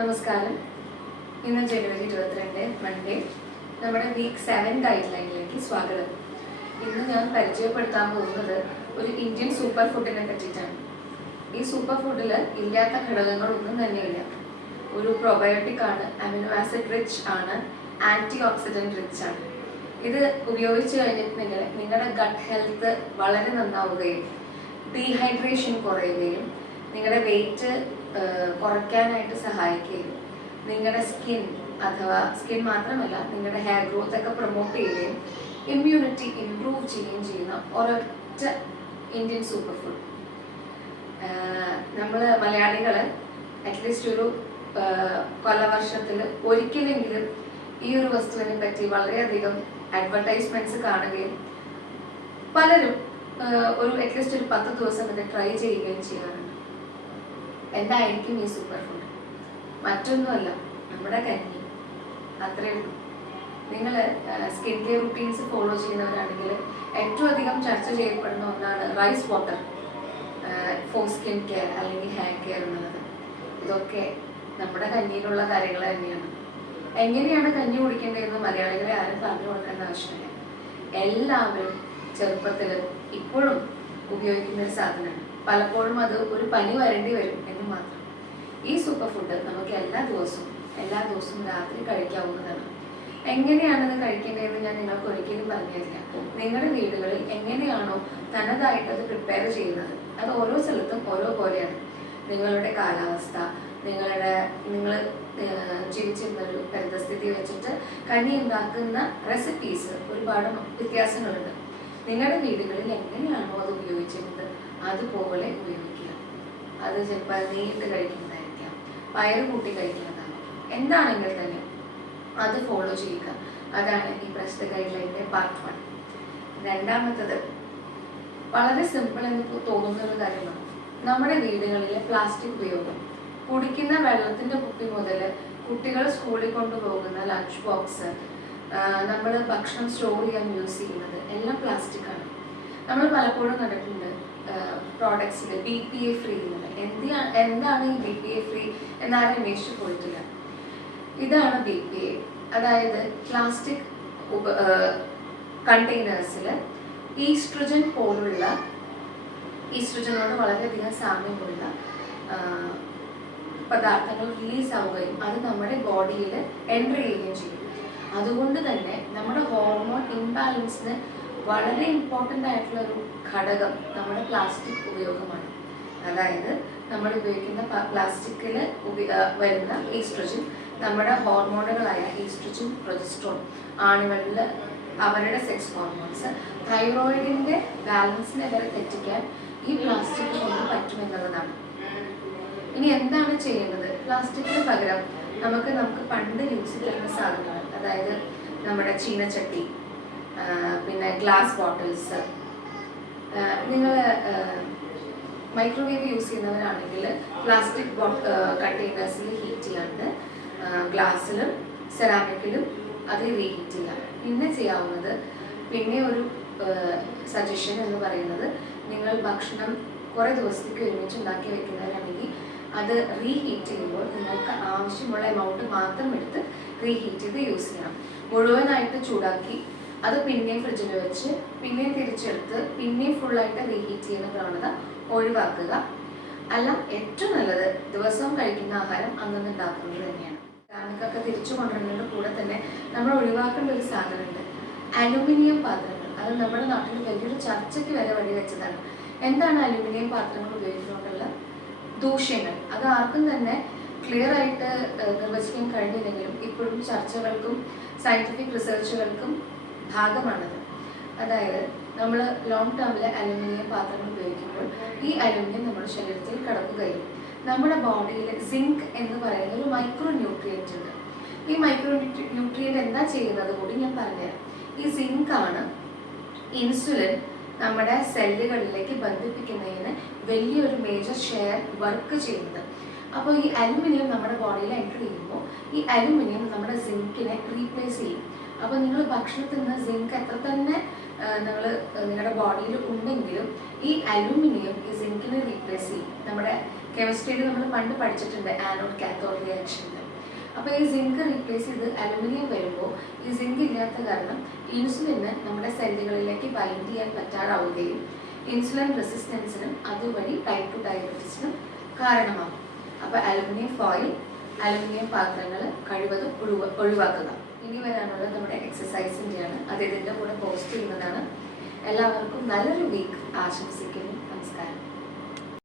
നമസ്കാരം. ഇന്ന് ജനുവരി 22 മൺഡേ. നമ്മുടെ വീക്ക് 7 ഗൈഡ് ലൈനിലേക്ക് സ്വാഗതം. ഇന്ന് ഞാൻ പരിചയപ്പെടുത്താൻ പോകുന്നത് ഒരു ഇന്ത്യൻ സൂപ്പർ ഫുഡിനെ പറ്റിയിട്ടാണ്. ഈ സൂപ്പർ ഫുഡിൽ ഇല്ലാത്ത ഘടകങ്ങളൊന്നും തന്നെയില്ല. ഒരു പ്രോബയോട്ടിക് ആണ്, അമിനോ ആസിഡ് റിച്ച് ആണ്, ആൻറ്റി ഓക്സിഡൻറ്റ് റിച്ച് ആണ്. ഇത് ഉപയോഗിച്ച് കഴിഞ്ഞിട്ടുണ്ടെങ്കിൽ നിങ്ങളുടെ ഗട്ട് ഹെൽത്ത് വളരെ നന്നാവുകയും ഡീഹൈഡ്രേഷൻ കുറയുകയും നിങ്ങളുടെ വെയിറ്റ് കുറയ്ക്കാനായിട്ട് സഹായിക്കുകയും നിങ്ങളുടെ സ്കിൻ അഥവാ സ്കിൻ മാത്രമല്ല നിങ്ങളുടെ ഹെയർ ഗ്രോത്ത് ഒക്കെ പ്രൊമോട്ട് ചെയ്യുകയും ഇമ്മ്യൂണിറ്റി ഇംപ്രൂവ് ചെയ്യുകയും ചെയ്യുന്ന ഒരൊറ്റ ഇന്ത്യൻ സൂപ്പർ ഫുഡ്. നമ്മൾ മലയാളികൾ അറ്റ്ലീസ്റ്റ് ഒരു കൊല്ലവർഷത്തിൽ ഒരിക്കലെങ്കിലും ഈ ഒരു വസ്തുവിനെ പറ്റി വളരെയധികം അഡ്വർടൈസ്മെന്റ്സ് കാണുകയും പലരും ഒരു അറ്റ്ലീസ്റ്റ് ഒരു 10 ദിവസം ഇത് ട്രൈ ചെയ്യുകയും ചെയ്യാറുണ്ട്. എന്തായിരിക്കും ഈ സൂപ്പർ ഫുഡ്? മറ്റൊന്നുമല്ല, നമ്മുടെ കഞ്ഞി. അത്രയേ ഉള്ളൂ. നിങ്ങൾ സ്കിൻ കെയർ റുട്ടീൻസ് ഫോളോ ചെയ്യുന്നവരാണെങ്കിൽ ഏറ്റവും അധികം ചർച്ച ചെയ്യപ്പെടുന്ന ഒന്നാണ് rice water for skin care അല്ലെങ്കിൽ ഹെയർ കെയർ എന്നുള്ളത്. ഇതൊക്കെ നമ്മുടെ കഞ്ഞിയിലുള്ള കാര്യങ്ങൾ തന്നെയാണ്. എങ്ങനെയാണ് കഞ്ഞി കുടിക്കേണ്ടതെന്ന് മലയാളികളെ ആരും പറഞ്ഞു കൊടുക്കേണ്ട ആവശ്യമില്ല. എല്ലാവരും ചെറുപ്പത്തിൽ ഇപ്പോഴും ഉപയോഗിക്കുന്ന ഒരു സാധനമാണ്. പലപ്പോഴും അത് ഒരു പനി വരേണ്ടി വരും എന്ന് മാത്രം. ഈ സൂപ്പർ ഫുഡ് നമുക്ക് എല്ലാ ദിവസവും രാത്രി കഴിക്കാവുന്നതാണ്. എങ്ങനെയാണത് കഴിക്കേണ്ടതെന്ന് ഞാൻ നിങ്ങൾക്ക് ഒരിക്കലും പറഞ്ഞു തരില്ല. നിങ്ങളുടെ വീടുകളിൽ എങ്ങനെയാണോ തനതായിട്ട് അത് പ്രിപ്പയർ ചെയ്യുന്നത്, അത് ഓരോ സ്ഥലത്തും ഓരോ പോലെയാണ്. നിങ്ങളുടെ കാലാവസ്ഥ, നിങ്ങൾ ജീവിച്ചിരുന്നൊരു പരിതസ്ഥിതി വെച്ചിട്ട് കഞ്ഞി ഉണ്ടാക്കുന്ന റെസിപ്പീസ് ഒരുപാട് വ്യത്യാസങ്ങളുണ്ട്. നിങ്ങളുടെ വീടുകളിൽ എങ്ങനെയാണോ അത് ഉപയോഗിച്ചിരുന്നത് അതുപോലെ ഉപയോഗിക്കുക. അത് ചിലപ്പോൾ നീട്ട് കഴിക്കുന്നതായിരിക്കാം, പയറ് കൂട്ടി കഴിക്കുന്നതാണ്, എന്താണെങ്കിൽ തന്നെ അത് ഫോളോ ചെയ്യുക. അതാണ് ഈ പ്രസ്തുത ഗൈഡ് ലൈനിന്റെ പാർട്ട് 1. രണ്ടാമത്തത് വളരെ സിമ്പിൾ എന്ന് തോന്നുന്ന ഒരു കാര്യമാണ്. നമ്മുടെ വീടുകളിലെ പ്ലാസ്റ്റിക് ഉപയോഗം. കുടിക്കുന്ന വെള്ളത്തിന്റെ കുപ്പി മുതൽ കുട്ടികൾ സ്കൂളിൽ കൊണ്ടുപോകുന്ന ലഞ്ച് ബോക്സ്, നമ്മൾ ഭക്ഷണം സ്റ്റോർ ചെയ്യാൻ യൂസ് ചെയ്യുന്നത് എല്ലാം പ്ലാസ്റ്റിക് ആണ്. നമ്മൾ പലപ്പോഴും കണ്ടിട്ടുണ്ട് പ്രോഡക്ട്സിൽ BPA ഫ്രീ എന്നുള്ളത്. എന്താണ് ഈ BPA ഫ്രീ എന്നാരും അന്വേഷിച്ചു പോയിട്ടില്ല. ഇതാണ് BPA. അതായത് പ്ലാസ്റ്റിക് കണ്ടെയ്നേഴ്സിൽ ഈസ്ട്രജൻ പോലുള്ള ഈസ്ട്രജനോട് വളരെയധികം സാമ്യമുള്ള പദാർത്ഥങ്ങൾ റിലീസ് ആവുകയും അത് നമ്മുടെ ബോഡിയിൽ എൻ്റർ ചെയ്യുകയും ചെയ്യും. അതുകൊണ്ട് തന്നെ നമ്മുടെ ഹോർമോൺ ഇംബാലൻസിന് വളരെ ഇമ്പോർട്ടൻ്റ് ആയിട്ടുള്ള ഒരു ഘടകം നമ്മുടെ പ്ലാസ്റ്റിക് ഉപയോഗമാണ്. അതായത് നമ്മൾ ഉപയോഗിക്കുന്ന പ്ലാസ്റ്റിക്കിൽ വരുന്ന ഈസ്ട്രജൻ നമ്മുടെ ഹോർമോണുകളായ ഈസ്ട്രജൻ, പ്രൊജസ്ട്രോൺ, ആണുങ്ങളിൽ അവരുടെ സെക്സ് ഹോർമോൺസ്, തൈറോയിഡിൻ്റെ ബാലൻസിനെ വരെ തെറ്റിക്കാൻ ഈ പ്ലാസ്റ്റിക് കൊണ്ട് പറ്റുമെന്നുള്ളതാണ്. ഇനി എന്താണ് ചെയ്യേണ്ടത്? പ്ലാസ്റ്റിക്കിന് പകരം നമുക്ക് പണ്ട് യൂസ് ചെയ്യുന്ന സാധനങ്ങൾ, അതായത് നമ്മുടെ ചീനച്ചട്ടി, പിന്നെ ഗ്ലാസ് ബോട്ടിൽസ്. നിങ്ങൾ മൈക്രോവേവ് യൂസ് ചെയ്യുന്നവരാണെങ്കിൽ പ്ലാസ്റ്റിക് കണ്ടെയ്നേഴ്സിൽ ഹീറ്റ് ചെയ്യാണ്ട് ഗ്ലാസ്സിലും സെറാമിക്കിലും അത് റീഹീറ്റ് ചെയ്യാം. പിന്നെ ചെയ്യാവുന്നത്, പിന്നെ ഒരു സജഷൻ എന്ന് പറയുന്നത്, നിങ്ങൾ ഭക്ഷണം കുറേ ദിവസത്തേക്ക് ഒരുമിച്ച് ഉണ്ടാക്കി വെക്കുന്നവരാണെങ്കിൽ അത് റീഹീറ്റ് ചെയ്യുമ്പോൾ നിങ്ങൾക്ക് ആവശ്യമുള്ള എമൗണ്ട് മാത്രം എടുത്ത് റീഹീറ്റ് ചെയ്ത് യൂസ് ചെയ്യണം. മുഴുവനായിട്ട് ചൂടാക്കി അത് പിന്നെയും ഫ്രിഡ്ജിൽ വെച്ച് പിന്നെയും തിരിച്ചെടുത്ത് പിന്നെയും ഫുള്ളായിട്ട് റീഹീറ്റ് ചെയ്യുന്ന പ്രവണത ഒഴിവാക്കുക. അല്ല, ഏറ്റവും നല്ലത് ദിവസവും കഴിക്കുന്ന ആഹാരം അന്നന്ന് ഉണ്ടാക്കുന്നത് തന്നെയാണ്. നമുക്കൊക്കെ തിരിച്ചു കൊണ്ടുവരുന്നതിൻ്റെ കൂടെ തന്നെ നമ്മൾ ഒഴിവാക്കേണ്ട ഒരു സാധനമുണ്ട്, അലുമിനിയം പാത്രങ്ങൾ. അത് നമ്മുടെ നാട്ടിൽ വലിയൊരു ചർച്ചയ്ക്ക് വരെ വഴിവെച്ചതാണ്. എന്താണ് അലുമിനിയം പാത്രങ്ങൾ ഉപയോഗിച്ചുകൊണ്ടുള്ള ദൂഷ്യങ്ങൾ? അത് ആർക്കും തന്നെ ക്ലിയർ ആയിട്ട് നിർവചിക്കാൻ കഴിഞ്ഞില്ലെങ്കിലും ഇപ്പോഴും ചർച്ചകൾക്കും സയന്റിഫിക് റിസർച്ചുകൾക്കും ഭാഗമാണത്. അതായത് നമ്മൾ ലോങ് ടേമിൽ അലുമിനിയം പാത്രങ്ങൾ ഉപയോഗിക്കുമ്പോൾ ഈ അലുമിനിയം നമ്മുടെ ശരീരത്തിൽ കടക്കുകയും നമ്മുടെ ബോഡിയിൽ സിങ്ക് എന്ന് പറയുന്ന ഒരു മൈക്രോ ന്യൂട്രിയൻ്റ് ഉണ്ട്. ഈ മൈക്രോ ന്യൂട്രിയൻ്റ് എന്താ ചെയ്യുന്നത് കൂടി ഞാൻ പറഞ്ഞുതരാം. ഈ സിങ്ക് ആണ് ഇൻസുലിൻ നമ്മുടെ സെല്ലുകളിലേക്ക് ബന്ധിപ്പിക്കുന്നതിന് വലിയൊരു മേജർ ഷെയർ വർക്ക് ചെയ്യുന്നത്. അപ്പോൾ ഈ അലുമിനിയം നമ്മുടെ ബോഡിയിൽ എൻ്റർ ചെയ്യുമ്പോൾ ഈ അലുമിനിയം നമ്മുടെ സിങ്കിനെ റീപ്ലേസ് ചെയ്യും. അപ്പോൾ നിങ്ങൾ ഭക്ഷണത്തിൽ നിന്ന് സിങ്ക് എത്ര തന്നെ നിങ്ങളുടെ ബോഡിയിൽ ഉണ്ടെങ്കിലും ഈ അലൂമിനിയം ഈ സിങ്കിനെ റീപ്ലേസ് ചെയ്യും. നമ്മുടെ കെമിസ്ട്രിയിൽ നമ്മൾ പണ്ട് പഠിച്ചിട്ടുണ്ട് ആനോഡ് കാത്തോഡ് റിയാക്ഷനിൽ. അപ്പോൾ ഈ സിങ്ക് റീപ്ലേസ് ചെയ്ത് അലുമിനിയം വരുമ്പോൾ ഈ സിങ്ക് ഇല്ലാത്ത കാരണം ഇൻസുലിന് നമ്മുടെ സെല്ലുകളിലേക്ക് ബൈൻഡ് ചെയ്യാൻ പറ്റാതാവുകയും ഇൻസുലിൻ റെസിസ്റ്റൻസിനും അതുവഴി ടൈപ്പ് 2 ഡയബറ്റീസിനും കാരണമാകും. അപ്പോൾ അലുമിനിയം ഫോയിൽ, അലുമിനിയം പാത്രങ്ങൾ കഴിവതും ഒഴിവാക്കുക. ഇനി വരാനുള്ളത് നമ്മുടെ എക്സസൈസിൻ്റെയാണ്. അത് ഇതിൻ്റെ കൂടെ പോസ്റ്റ് ചെയ്യുന്നതാണ്. എല്ലാവർക്കും നല്ലൊരു വീക്ക് ആശംസിക്കുന്നു. നമസ്കാരം.